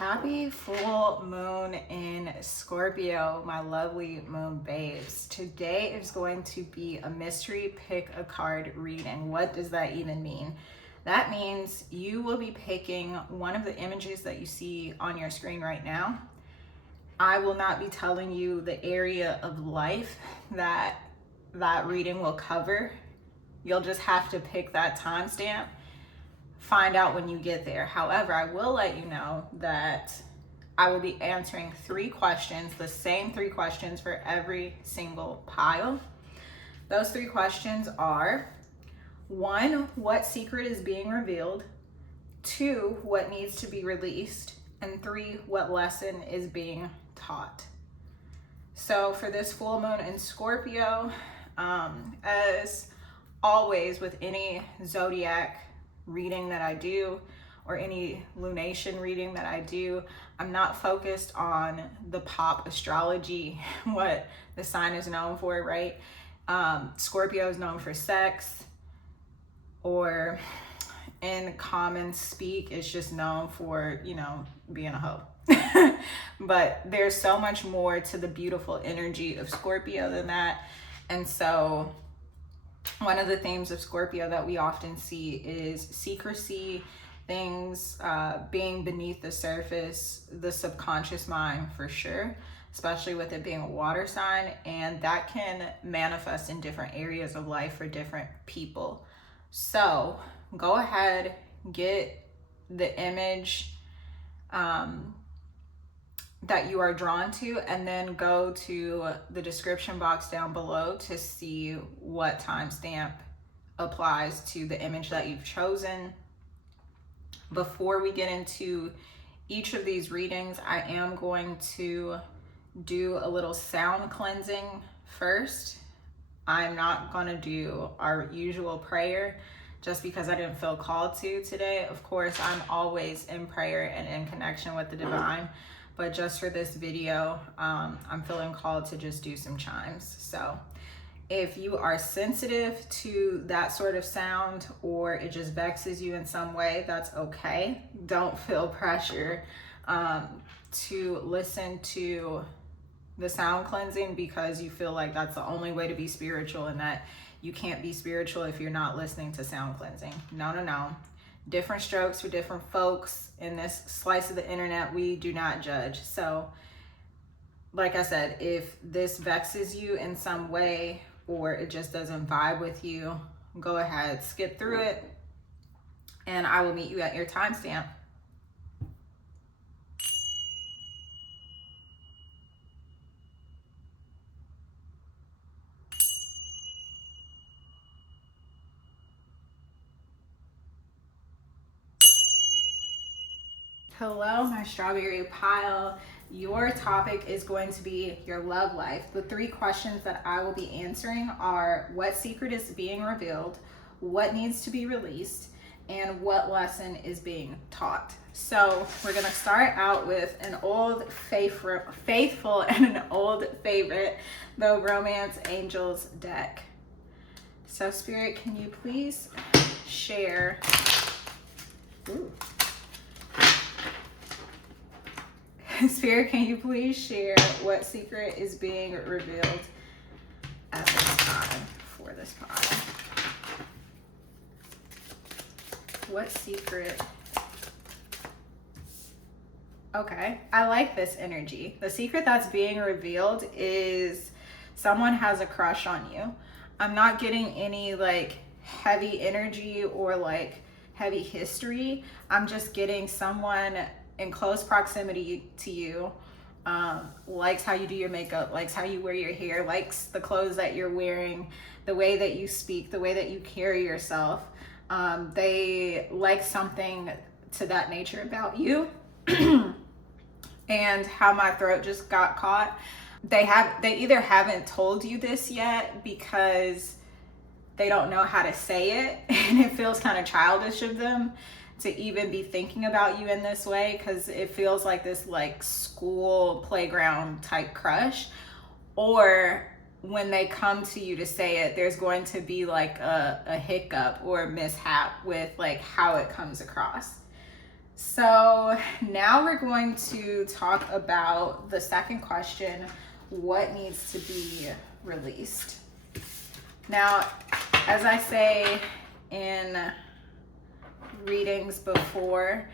Happy full moon in Scorpio, my lovely moon babes. Today is going to be a mystery pick a card reading. What does that even mean? That means you will be picking one of the images that you see on your screen right now. I will not be telling you the area of life that reading will cover. You'll just have to pick that timestamp. Find out when you get there. However, I will let you know that I will be answering 3 questions, the same 3 questions for every single pile. Those 3 questions are: 1, what secret is being revealed? 2, what needs to be released? And 3, what lesson is being taught? So for this full moon in Scorpio, as always with any zodiac reading that I do or any lunation reading that I do, I'm not focused on the pop astrology, what the sign is known for, right? Scorpio is known for sex, or in common speak, it's just known for, being a hoe. But there's so much more to the beautiful energy of Scorpio than that. And so one of the themes of Scorpio that we often see is secrecy, things being beneath the surface, the subconscious mind for sure, especially with it being a water sign, and that can manifest in different areas of life for different people. So go ahead, get the image that you are drawn to, and then go to the description box down below to see what timestamp applies to the image that you've chosen. Before we get into each of these readings, I am going to do a little sound cleansing first. I'm not going to do our usual prayer just because I didn't feel called to today. Of course, I'm always in prayer and in connection with the divine. But just for this video, I'm feeling called to just do some chimes. So if you are sensitive to that sort of sound, or it just vexes you in some way, that's okay. Don't feel pressure to listen to the sound cleansing because you feel like that's the only way to be spiritual, and that you can't be spiritual if you're not listening to sound cleansing. No. Different strokes for different folks. In this slice of the internet, we do not judge. So like I said, if this vexes you in some way, or it just doesn't vibe with you, go ahead, skip through it, and I will meet you at your timestamp. Hello, my strawberry pile. Your topic is going to be your love life. The 3 questions that I will be answering are: what secret is being revealed, what needs to be released, and what lesson is being taught. So we're gonna start out with an old faithful and an old favorite, the Romance Angels deck. So Spirit, can you please share? Spirit, can you please share what secret is being revealed at this time for this pile? What secret? Okay, I like this energy. The secret that's being revealed is someone has a crush on you. I'm not getting any heavy energy or heavy history. I'm just getting someone in close proximity to you, likes how you do your makeup, likes how you wear your hair, likes the clothes that you're wearing, the way that you speak, the way that you carry yourself. They like something to that nature about you. And how my throat just got caught. They either haven't told you this yet because they don't know how to say it, and it feels kind of childish of them to even be thinking about you in this way, because it feels like this school playground type crush. Or when they come to you to say it, there's going to be a hiccup or a mishap with how it comes across. So now we're going to talk about the second question, what needs to be released? Now, as I say in readings before,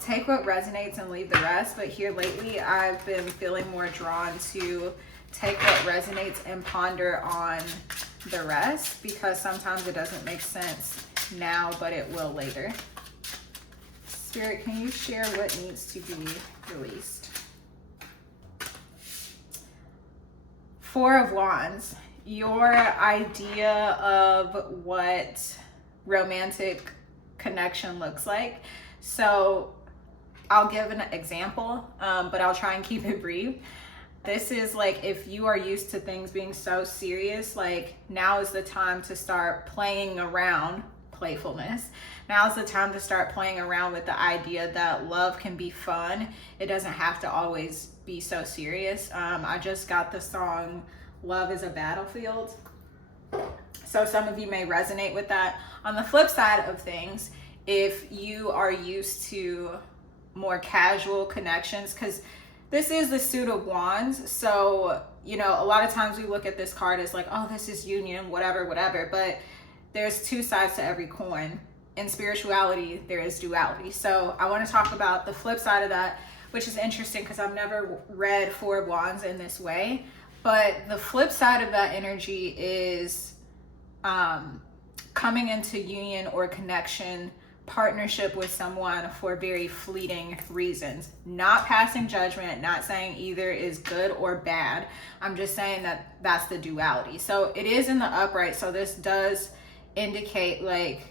take what resonates and leave the rest. But here lately, I've been feeling more drawn to take what resonates and ponder on the rest, because sometimes it doesn't make sense now, but it will later. Spirit, can you share what needs to be released? Four of Wands. Your idea of what romantic connection looks like. So I'll give an example, but I'll try and keep it brief. This is like, if you are used to things being so serious, like now is the time to start playing around, playfulness. Now is the time to start playing around with the idea that love can be fun. It doesn't have to always be so serious. I just got the song Love is a Battlefield. So some of you may resonate with that. On the flip side of things, if you are used to more casual connections, because this is the suit of wands. So, you know, a lot of times we look at this card as like, oh, this is union, whatever, but there's two sides to every coin. In spirituality, there is duality. So I want to talk about the flip side of that, which is interesting because I've never read Four of Wands in this way. But the flip side of that energy is coming into union or connection, partnership with someone for very fleeting reasons. Not passing judgment, not saying either is good or bad. I'm just saying that that's the duality. So it is in the upright. So this does indicate like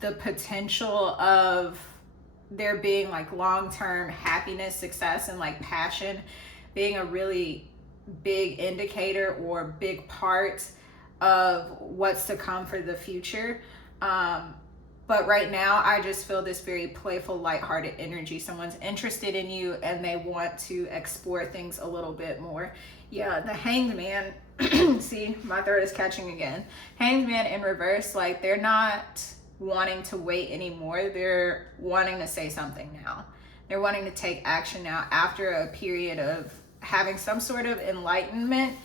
the potential of there being like long-term happiness, success, and like passion being a really big indicator or big part of what's to come for the future. But right now, I just feel this very playful, lighthearted energy. Someone's interested in you and they want to explore things a little bit more. Yeah, the Hanged Man, see, my throat is catching again. Hanged Man in reverse, like they're not wanting to wait anymore. They're wanting to say something now. They're wanting to take action now after a period of having some sort of enlightenment.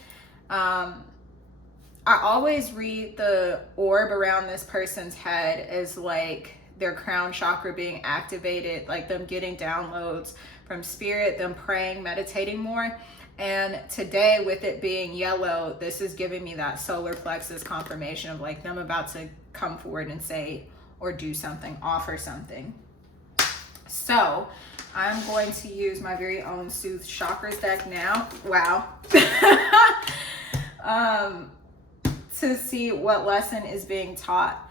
I always read the orb around this person's head as like their crown chakra being activated, like them getting downloads from spirit, them praying, meditating more. And today, with it being yellow, this is giving me that solar plexus confirmation of like them about to come forward and say or do something, offer something. So I'm going to use my very own Soothe Chakras deck now. Wow. To see what lesson is being taught.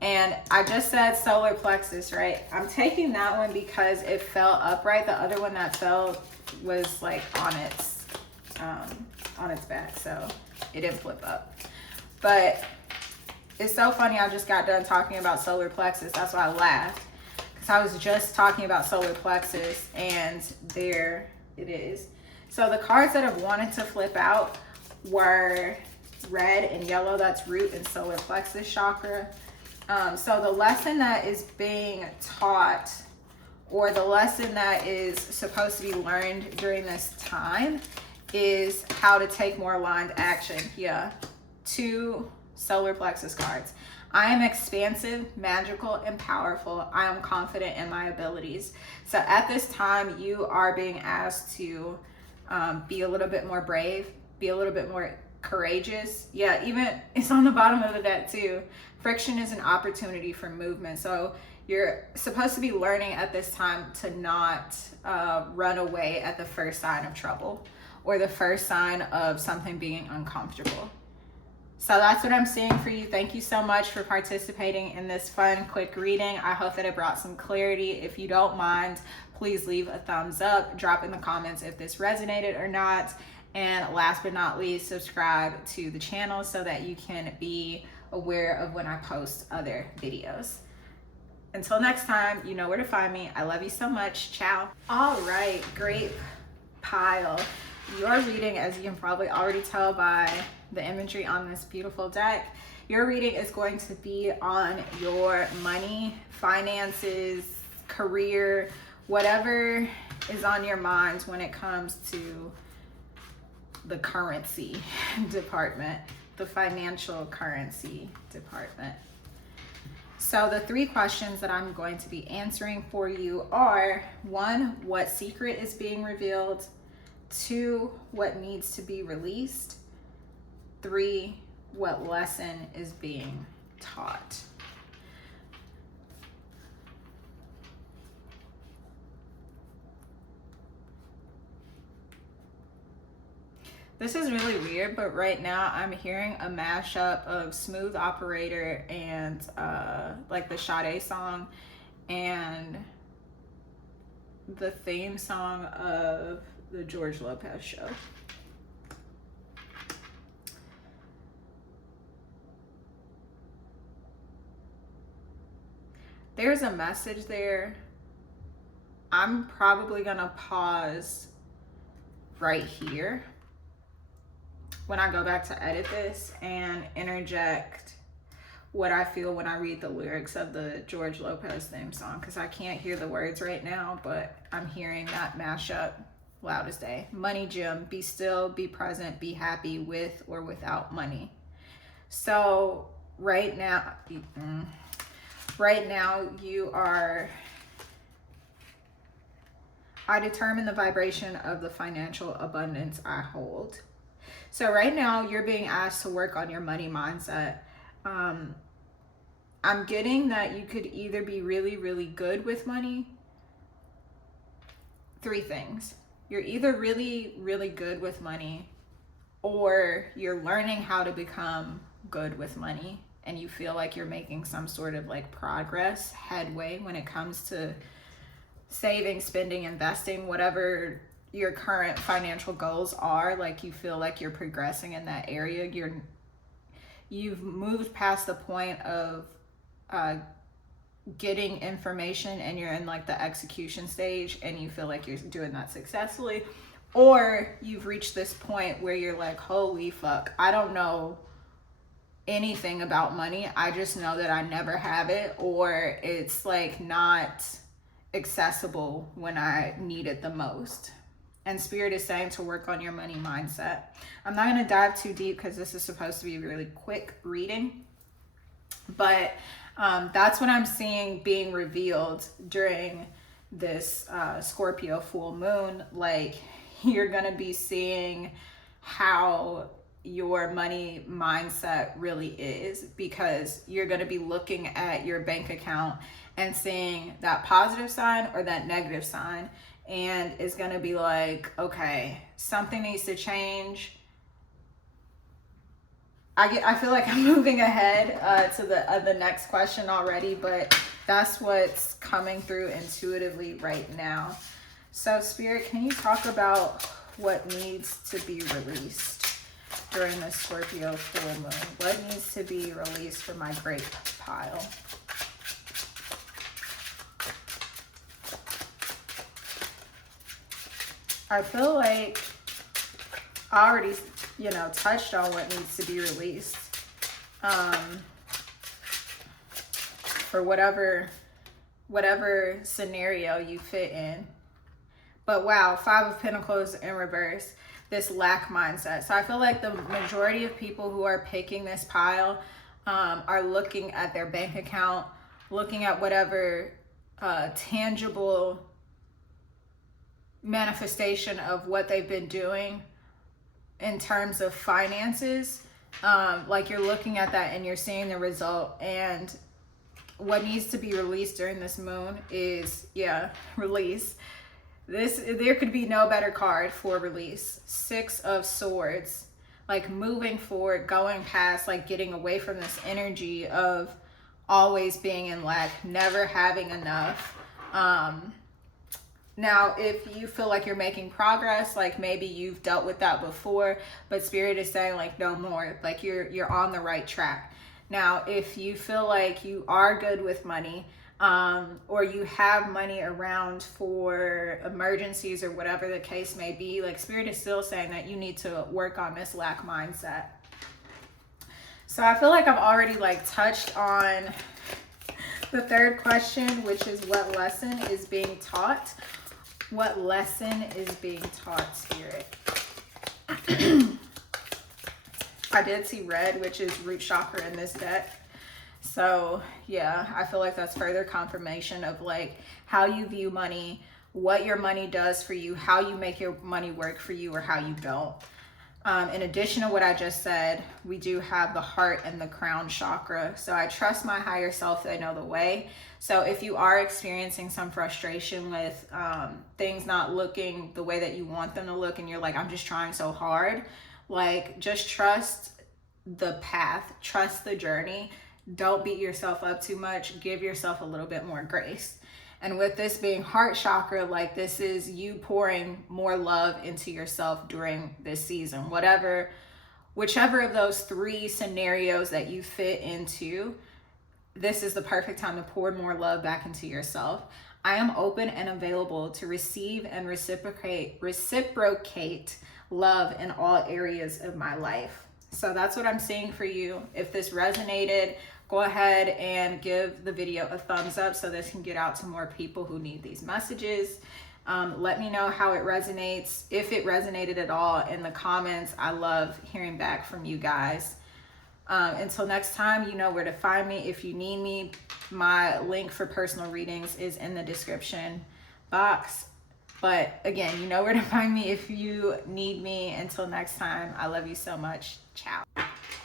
And I just said solar plexus, right? I'm taking that one because it fell upright. The other one that fell was like on its back, so it didn't flip up. But it's so funny, I just got done talking about solar plexus. That's why I laughed, because I was just talking about solar plexus and there it is. So the cards that have wanted to flip out were red and yellow. That's root and solar plexus chakra. So the lesson that is being taught, or the lesson that is supposed to be learned during this time, is how to take more aligned action. Yeah, 2 solar plexus cards. I am expansive, magical, and powerful. I am confident in my abilities. So at this time, you are being asked to be a little bit more brave, be a little bit more courageous. Yeah, even it's on the bottom of the deck too. Friction is an opportunity for movement. So you're supposed to be learning at this time to not run away at the first sign of trouble or the first sign of something being uncomfortable. So that's what I'm seeing for you. Thank you so much for participating in this fun, quick reading. I hope that it brought some clarity. If you don't mind, please leave a thumbs up, drop in the comments if this resonated or not. And last but not least, subscribe to the channel so that you can be aware of when I post other videos. Until next time, you know where to find me. I love you so much. Ciao. All right, great pile. Your reading, as you can probably already tell by the imagery on this beautiful deck, Your reading is going to be on your money, finances, career, whatever is on your mind when it comes to the currency department, the financial currency department. So the 3 questions that I'm going to be answering for you are: 1, what secret is being revealed? 2, what needs to be released? 3, what lesson is being taught? This is really weird, but right now I'm hearing a mashup of Smooth Operator and like the Sade song and the theme song of the George Lopez show. There's a message there. I'm probably gonna pause right here when I go back to edit this and interject what I feel when I read the lyrics of the George Lopez theme song, because I can't hear the words right now, but I'm hearing that mashup loud as day. Money Jim, be still, be present, be happy with or without money. So right now you are, I determine the vibration of the financial abundance I hold. So right now you're being asked to work on your money mindset. I'm getting that you could either be really, really good with money. 3 things. You're either really, really good with money, or you're learning how to become good with money and you feel like you're making some sort of like progress, headway when it comes to saving, spending, investing, whatever your current financial goals are. Like you feel like you're progressing in that area. You've moved past the point of getting information and you're in like the execution stage and you feel like you're doing that successfully, or you've reached this point where you're like, holy fuck, I don't know anything about money. I just know that I never have it, or it's like not accessible when I need it the most. And Spirit is saying to work on your money mindset. I'm not going to dive too deep because this is supposed to be a really quick reading, but that's what I'm seeing being revealed during this Scorpio full moon. Like you're going to be seeing how your money mindset really is, because you're going to be looking at your bank account and seeing that positive sign or that negative sign, and it's going to be like, okay, something needs to change. I feel like I'm moving ahead to the next question already, but that's what's coming through intuitively right now. So Spirit, can you talk about what needs to be released during the Scorpio full moon? What needs to be released for my great pile? I feel like I already, touched on what needs to be released for whatever scenario you fit in. But wow, 5 of Pentacles in reverse, this lack mindset. So I feel like the majority of people who are picking this pile are looking at their bank account, looking at whatever tangible manifestation of what they've been doing in terms of finances. Like you're looking at that and you're seeing the result. And what needs to be released during this moon is, release. There could be no better card for release. 6 of Swords, like moving forward, going past, like getting away from this energy of always being in lack, never having enough. Now, if you feel like you're making progress, like maybe you've dealt with that before, but Spirit is saying like no more, like you're on the right track. Now, if you feel like you are good with money, or you have money around for emergencies or whatever the case may be, like Spirit is still saying that you need to work on this lack mindset. So I feel like I've already like touched on the third question, which is what lesson is being taught? What lesson is being taught, Spirit? I did see red, which is root chakra in this deck. So yeah, I feel like that's further confirmation of like how you view money, what your money does for you, how you make your money work for you or how you don't. In addition to what I just said, we do have the heart and the crown chakra. So I trust my higher self that I know the way. So if you are experiencing some frustration with things not looking the way that you want them to look, and you're like, I'm just trying so hard, like just trust the path, trust the journey. Don't beat yourself up too much. Give yourself a little bit more grace. And with this being heart chakra, like this is you pouring more love into yourself during this season. Whichever of those three scenarios that you fit into, this is the perfect time to pour more love back into yourself. I am open and available to receive and reciprocate love in all areas of my life. So that's what I'm seeing for you. If this resonated, go ahead and give the video a thumbs up so this can get out to more people who need these messages. Let me know how it resonates, if it resonated at all, in the comments. I love hearing back from you guys. Until next time, you know where to find me. If you need me, my link for personal readings is in the description box. But again, you know where to find me if you need me. Until next time, I love you so much. Ciao.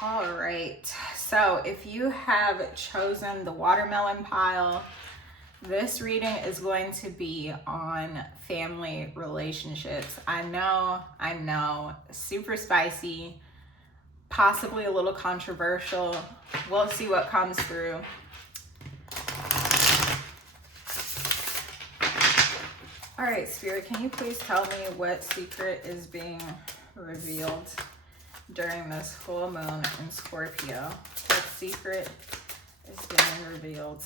All right, so if you have chosen the watermelon pile, this reading is going to be on family relationships. I know, super spicy, possibly a little controversial. We'll see what comes through. All right, Spirit, can you please tell me what secret is being revealed during this full moon in Scorpio? What secret is being revealed?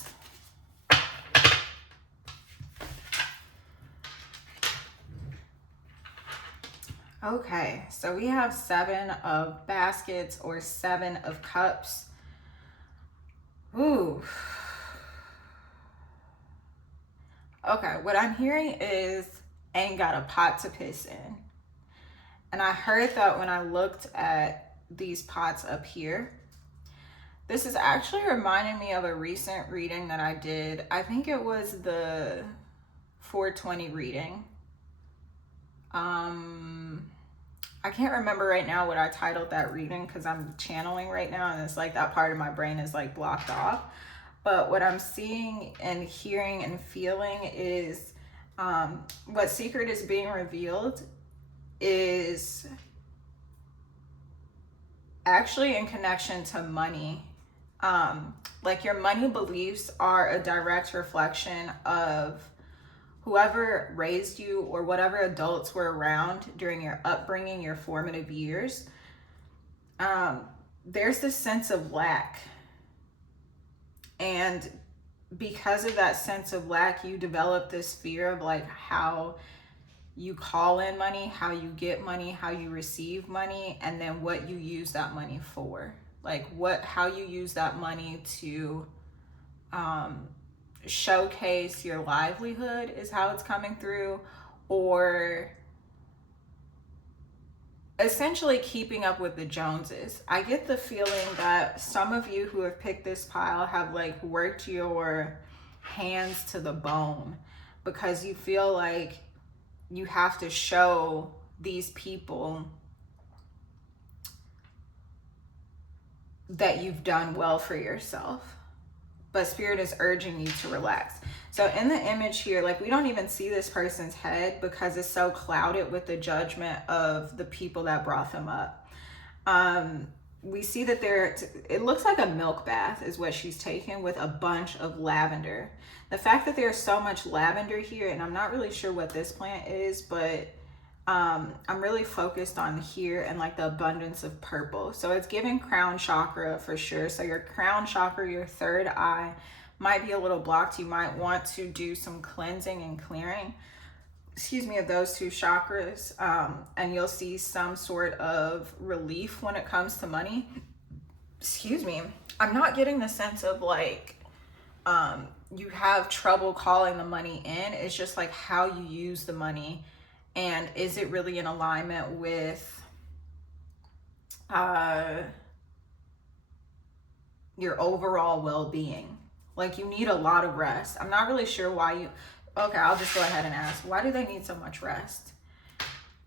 Okay, so we have 7 of baskets or 7 of cups. Ooh. Okay, what I'm hearing is ain't got a pot to piss in. And I heard that when I looked at these pots up here. This is actually reminding me of a recent reading that I did. I think it was the 420 reading. I can't remember right now what I titled that reading because I'm channeling right now and it's like that part of my brain is like blocked off. But what I'm seeing and hearing and feeling is what secret is being revealed is actually in connection to money. Like your money beliefs are a direct reflection of whoever raised you or whatever adults were around during your upbringing, your formative years. There's this sense of lack. And because of that sense of lack, you develop this fear of like how you call in money, how you get money, how you receive money, and then what you use that money for. Like how you use that money to showcase your livelihood is how it's coming through, or essentially keeping up with the Joneses. I get the feeling that some of you who have picked this pile have like worked your hands to the bone because you feel like you have to show these people that you've done well for yourself. But Spirit is urging you to relax. So in the image here, like we don't even see this person's head because it's so clouded with the judgment of the people that brought them up. We see that it looks like a milk bath is what she's taken with a bunch of lavender. The fact that there's so much lavender here, and I'm not really sure what this plant is, but I'm really focused on here and like the abundance of purple. So it's giving crown chakra for sure. So your crown chakra, your third eye, might be a little blocked. You might want to do some cleansing and clearing, of those two chakras. And you'll see some sort of relief when it comes to money. excuse me, I'm not getting the sense of like you have trouble calling the money in. It's just like how you use the money, and is it really in alignment with your overall well-being. Like, you need a lot of rest. I'm not really sure why you, okay, I'll just go ahead and ask, why do they need so much rest?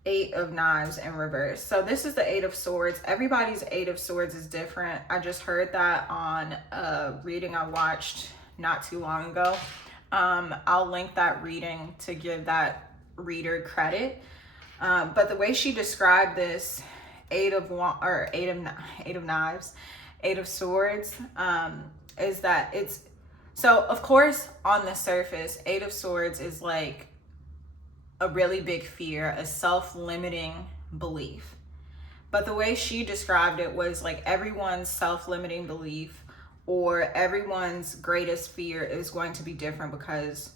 8 of Knives in reverse. So this is the 8 of Swords. Everybody's 8 of Swords is different. I just heard that on a reading I watched not too long ago. I'll link that reading to give that reader credit. But the way she described this 8 of Knives, 8 of Swords, is that it's, so of course on the surface, 8 of Swords is like a really big fear, a self-limiting belief. But the way she described it was like everyone's self-limiting belief or everyone's greatest fear is going to be different because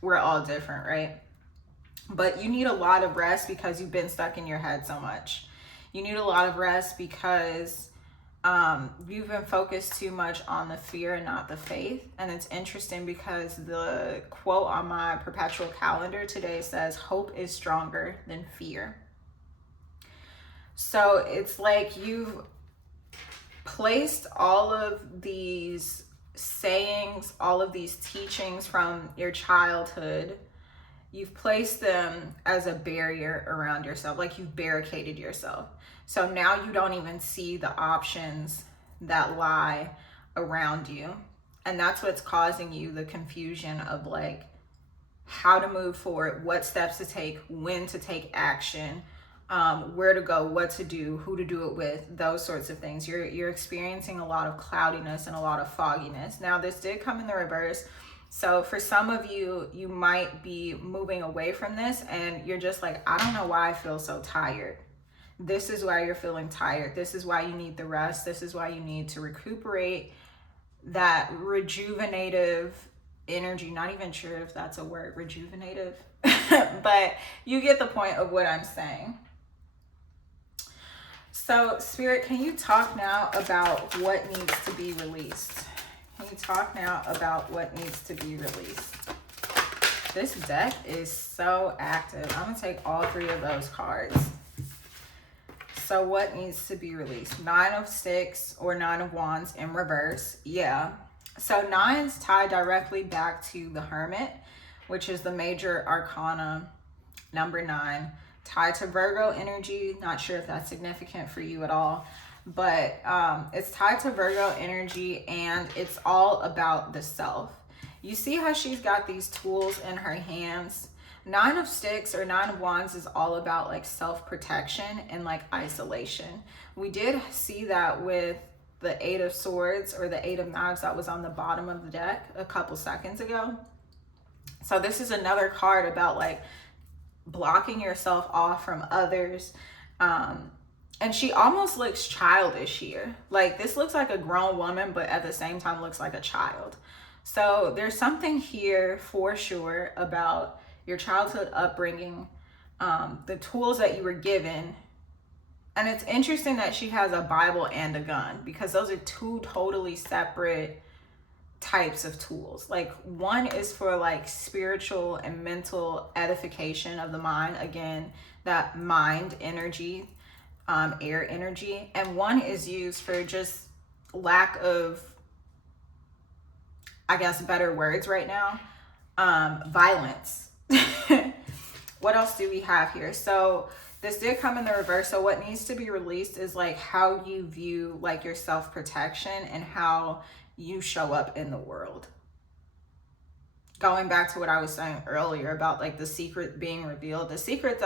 we're all different, right? But you need a lot of rest because you've been stuck in your head so much. You need a lot of rest because you've been focused too much on the fear and not the faith. And it's interesting because the quote on my perpetual calendar today says, hope is stronger than fear. So it's like you've placed all of these sayings, all of these teachings from your childhood, you've placed them as a barrier around yourself, like you've barricaded yourself. So now you don't even see the options that lie around you. And that's what's causing you the confusion of like how to move forward, what steps to take, when to take action, where to go, what to do, who to do it with, those sorts of things. You're experiencing a lot of cloudiness and a lot of fogginess. Now this did come in the reverse. So for some of you, you might be moving away from this and you're just like, I don't know why I feel so tired. This is why you're feeling tired. This is why you need the rest. This is why you need to recuperate that rejuvenative energy. Not even sure if that's a word, rejuvenative, but you get the point of what I'm saying. So Spirit, can you talk now about what needs to be released? Can you talk now about what needs to be released? This deck is so active. I'm going to take all 3 of those cards. So what needs to be released? 9 of Sticks or 9 of Wands in reverse. Yeah. So 9s tie directly back to the Hermit, which is the major arcana, number 9. Tied to Virgo energy. Not sure if that's significant for you at all. But it's tied to Virgo energy and it's all about the self. You see how she's got these tools in her hands? 9 of Sticks or 9 of Wands is all about like self-protection and like isolation. We did see that with the 8 of Swords or the 8 of Knives that was on the bottom of the deck a couple seconds ago. So this is another card about like blocking yourself off from others. And she almost looks childish here. Like this looks like a grown woman, but at the same time looks like a child. So there's something here for sure about your childhood upbringing, the tools that you were given. And it's interesting that she has a Bible and a gun because those are 2 totally separate types of tools. Like one is for like spiritual and mental edification of the mind. Again, that mind energy. Air energy, and one is used for just lack of, I guess, better words right now, violence. What else do we have here? So this did come in the reverse. So what needs to be released is like how you view like your self-protection and how you show up in the world. Going back to what I was saying earlier about like the secret being revealed, the secret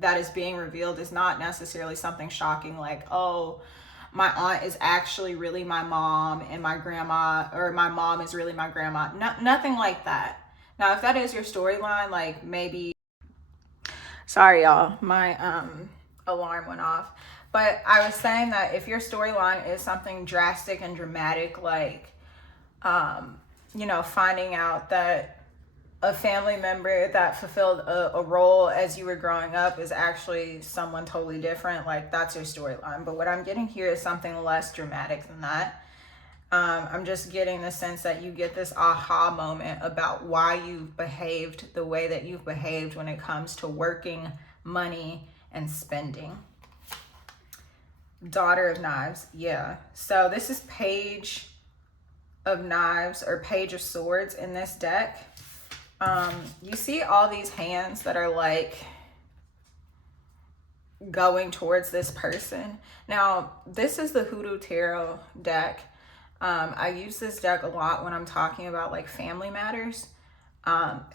that is being revealed is not necessarily something shocking like, oh, my aunt is actually really my mom and my grandma, or my mom is really my grandma. No, nothing like that. Now, if that is your storyline, like maybe, sorry y'all, my alarm went off. But I was saying that if your storyline is something drastic and dramatic, like, you know, finding out that a family member that fulfilled a role as you were growing up is actually someone totally different. Like, that's your storyline. But what I'm getting here is something less dramatic than that. I'm just getting the sense that you get this aha moment about why you've behaved the way that you've behaved when it comes to working, money, and spending. Daughter of Knives. Yeah. So this is Page of Knives or Page of Swords in this deck. You see all these hands that are like going towards this person. Now, this is the Hoodoo Tarot deck. I use this deck a lot when I'm talking about like family matters.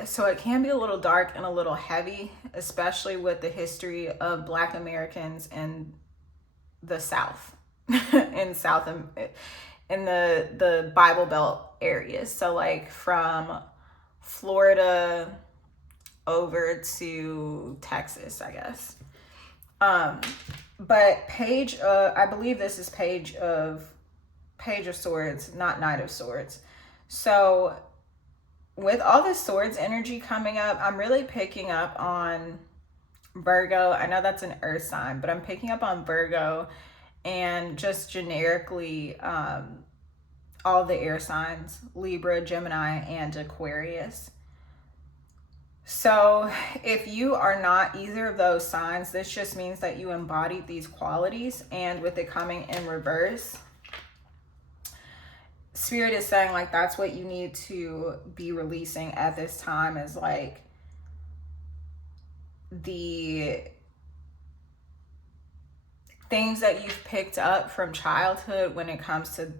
So it can be a little dark and a little heavy, especially with the history of Black Americans in the South, in the Bible Belt areas. So like from Florida over to Texas, I guess. But I believe this is Page of Swords, not Knight of Swords. So with all this swords energy coming up, I'm really picking up on Virgo. I know that's an earth sign, but I'm picking up on Virgo and just generically all the air signs, Libra, Gemini, and Aquarius. So if you are not either of those signs, this just means that you embodied these qualities, and with it coming in reverse, Spirit is saying like that's what you need to be releasing at this time, is like the things that you've picked up from childhood when it comes to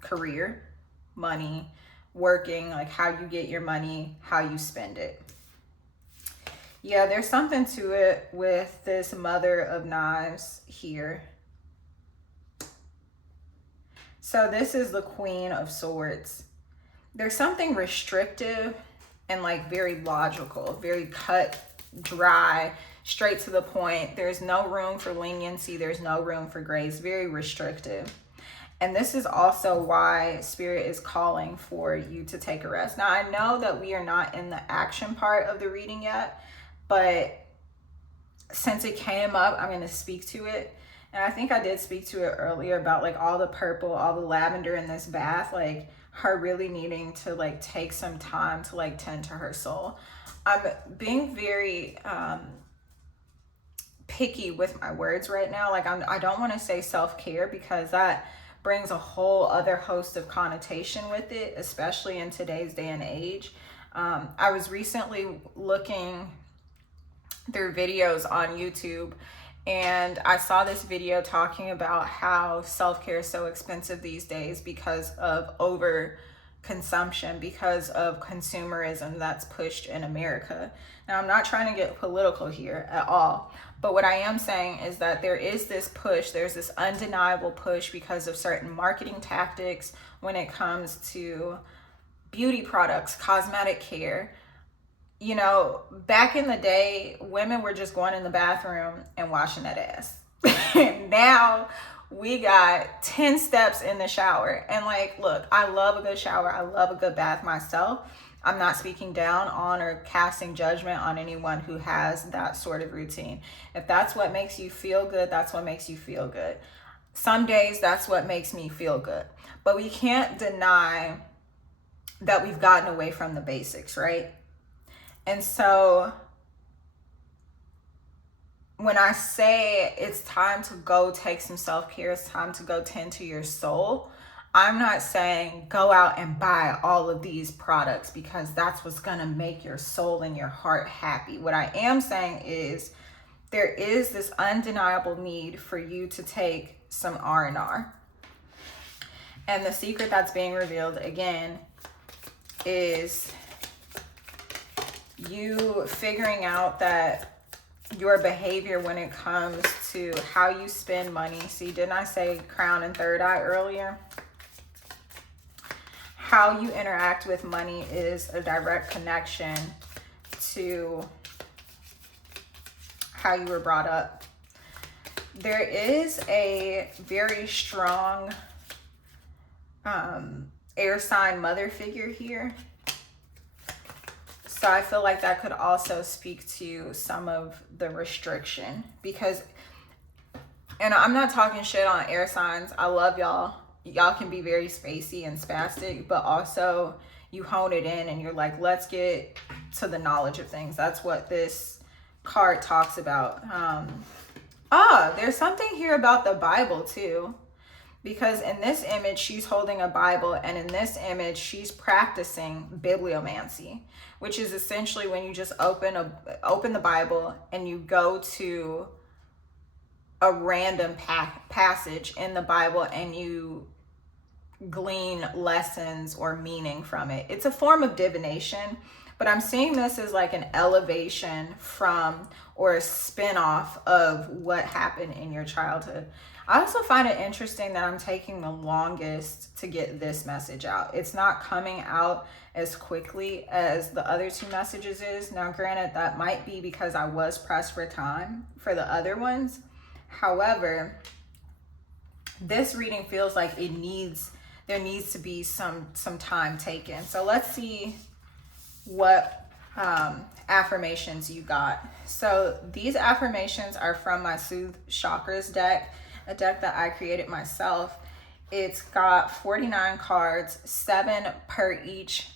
career, money, working, like how you get your money, how you spend it. Yeah, there's something to it with this Mother of Knives here. So this is the Queen of Swords. There's something restrictive and like very logical, very cut, dry, straight to the point. There's no room for leniency. There's no room for grace. Very restrictive. And this is also why Spirit is calling for you to take a rest. Now, I know that we are not in the action part of the reading yet, but since it came up, I'm going to speak to it. And I think I did speak to it earlier about like all the purple, all the lavender in this bath, like her really needing to like take some time to like tend to her soul. I'm being very picky with my words right now. Like I don't want to say self-care because that brings a whole other host of connotation with it, especially in today's day and age. I was recently looking through videos on YouTube, and I saw this video talking about how self-care is so expensive these days because of over consumption, because of consumerism that's pushed in America. Now, I'm not trying to get political here at all, but what I am saying is that there is this push, there's this undeniable push because of certain marketing tactics when it comes to beauty products, cosmetic care. You know, back in the day, women were just going in the bathroom and washing that ass. Now we got 10 steps in the shower. And like, look, I love a good shower. I love a good bath myself. I'm not speaking down on or casting judgment on anyone who has that sort of routine. If that's what makes you feel good, that's what makes you feel good. Some days that's what makes me feel good. But we can't deny that we've gotten away from the basics, right? And so when I say it's time to go take some self-care, it's time to go tend to your soul, I'm not saying go out and buy all of these products because that's what's going to make your soul and your heart happy. What I am saying is there is this undeniable need for you to take some R&R. And the secret that's being revealed again is you figuring out that your behavior when it comes to how you spend money. See, didn't I say crown and third eye earlier? How you interact with money is a direct connection to how you were brought up. There is a very strong air sign mother figure here. So I feel like that could also speak to some of the restriction, because, and I'm not talking shit on air signs. I love y'all. Y'all can be very spacey and spastic, but also you hone it in and you're like, let's get to the knowledge of things. That's what this card talks about. There's something here about the Bible too, because in this image she's holding a Bible, and in this image she's practicing bibliomancy, which is essentially when you just open the Bible and you go to a random passage in the Bible and you glean lessons or meaning from it. It's a form of divination, but I'm seeing this as like an elevation from, or a spin-off of what happened in your childhood. I also find it interesting that I'm taking the longest to get this message out. It's not coming out as quickly as the other two messages is. Now, granted, that might be because I was pressed for time for the other ones. However, this reading feels like there needs to be some time taken. So let's see what affirmations you got. So these affirmations are from my Soothe Chakras deck, a deck that I created myself. It's got 49 cards, 7 per each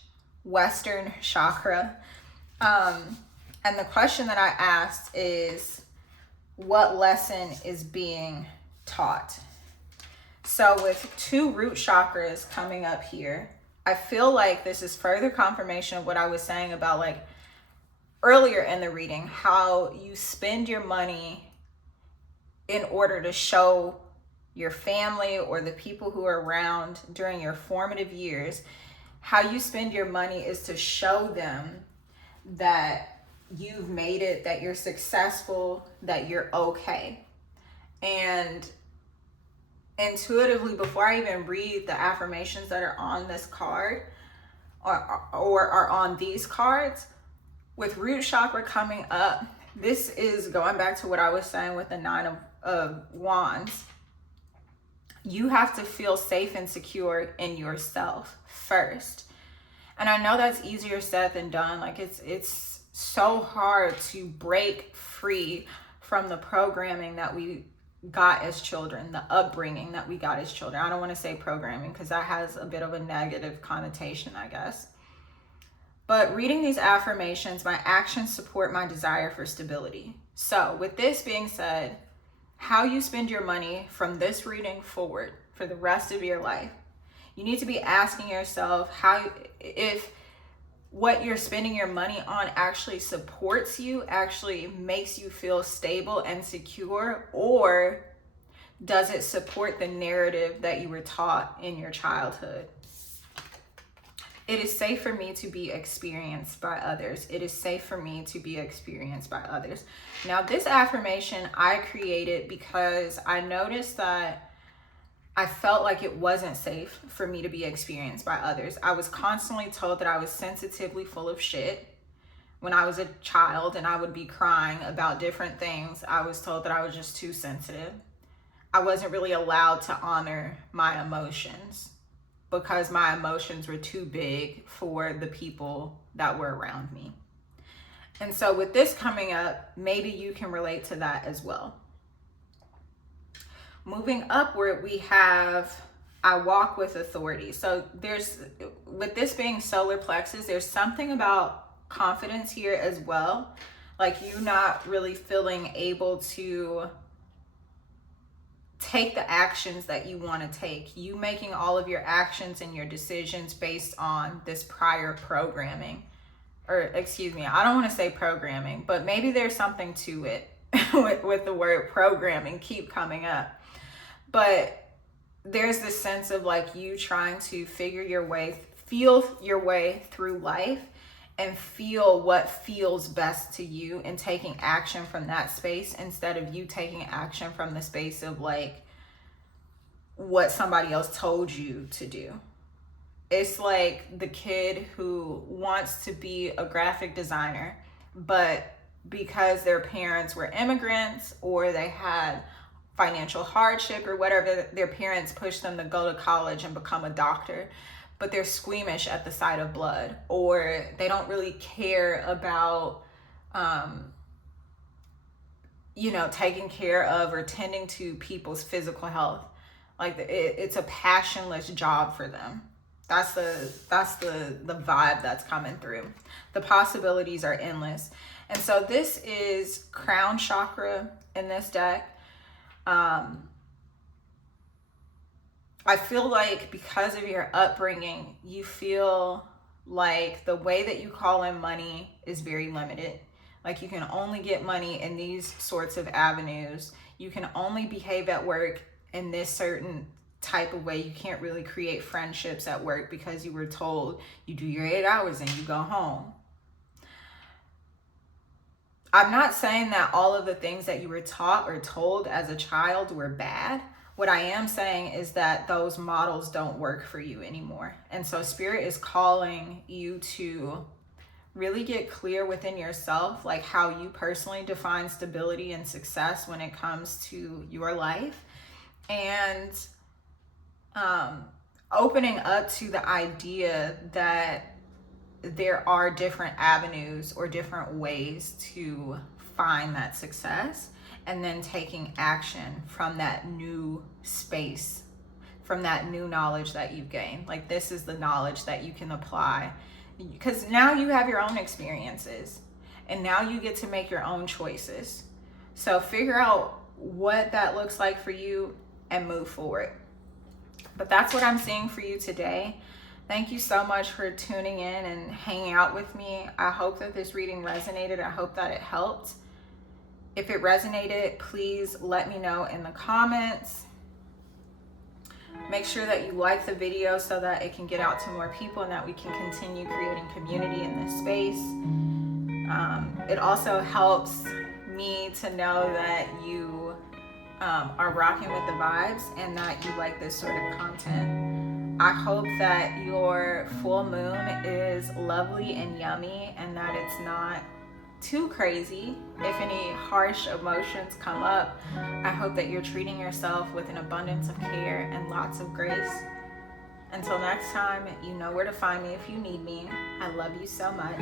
Western chakra. And the question that I asked is, what lesson is being taught? So with 2 root chakras coming up here, I feel like this is further confirmation of what I was saying about like earlier in the reading, how you spend your money in order to show your family or the people who are around during your formative years. How you spend your money is to show them that you've made it, that you're successful, that you're okay. And intuitively, before I even read the affirmations that are on this card or are on these cards, with root chakra coming up, this is going back to what I was saying with the 9 of Wands. You have to feel safe and secure in yourself first. And I know that's easier said than done. Like it's so hard to break free from the programming that we got as children, the upbringing that we got as children. I don't want to say programming because that has a bit of a negative connotation, I guess. But reading these affirmations, my actions support my desire for stability. So with this being said, how you spend your money from this reading forward for the rest of your life, you need to be asking yourself if what you're spending your money on actually supports you, actually makes you feel stable and secure, or does it support the narrative that you were taught in your childhood? It is safe for me to be experienced by others. It is safe for me to be experienced by others. Now, this affirmation I created because I noticed that I felt like it wasn't safe for me to be experienced by others. I was constantly told that I was sensitively full of shit when I was a child, and I would be crying about different things. I was told that I was just too sensitive. I wasn't really allowed to honor my emotions because my emotions were too big for the people that were around me. And so with this coming up, maybe you can relate to that as well. Moving upward, we have I walk with authority. So with this being solar plexus, there's something about confidence here as well. Like you not really feeling able to take the actions that you want to take. You making all of your actions and your decisions based on this prior programming. Or excuse me, I don't want to say programming, but maybe there's something to it with the word programming keep coming up. But there's this sense of like you trying to feel your way through life and feel what feels best to you and taking action from that space instead of you taking action from the space of like what somebody else told you to do. It's like the kid who wants to be a graphic designer, but because their parents were immigrants or they had financial hardship or whatever, their parents pushed them to go to college and become a doctor. but they're squeamish at the sight of blood, or they don't really care about, taking care of or tending to people's physical health. Like it's a passionless job for them. That's the vibe that's coming through. The possibilities are endless. And so this is crown chakra in this deck. I feel like because of your upbringing, you feel like the way that you call in money is very limited. Like you can only get money in these sorts of avenues. You can only behave at work in this certain type of way. You can't really create friendships at work because you were told you do your 8 hours and you go home. I'm not saying that all of the things that you were taught or told as a child were bad. What I am saying is that those models don't work for you anymore. And so Spirit is calling you to really get clear within yourself, like how you personally define stability and success when it comes to your life. And opening up to the idea that there are different avenues or different ways to find that success, and then taking action from that new space, from that new knowledge that you've gained. Like this is the knowledge that you can apply, because now you have your own experiences and now you get to make your own choices. So figure out what that looks like for you and move forward. But that's what I'm seeing for you today. Thank you so much for tuning in and hanging out with me. I hope that this reading resonated. I hope that it helped. If it resonated, please let me know in the comments. Make sure that you like the video so that it can get out to more people and that we can continue creating community in this space. It also helps me to know that you are rocking with the vibes and that you like this sort of content. I hope that your full moon is lovely and yummy and that it's not too crazy. If any harsh emotions come up, I hope that you're treating yourself with an abundance of care and lots of grace. Until next time, you know where to find me if you need me. I love you so much.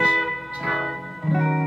Ciao.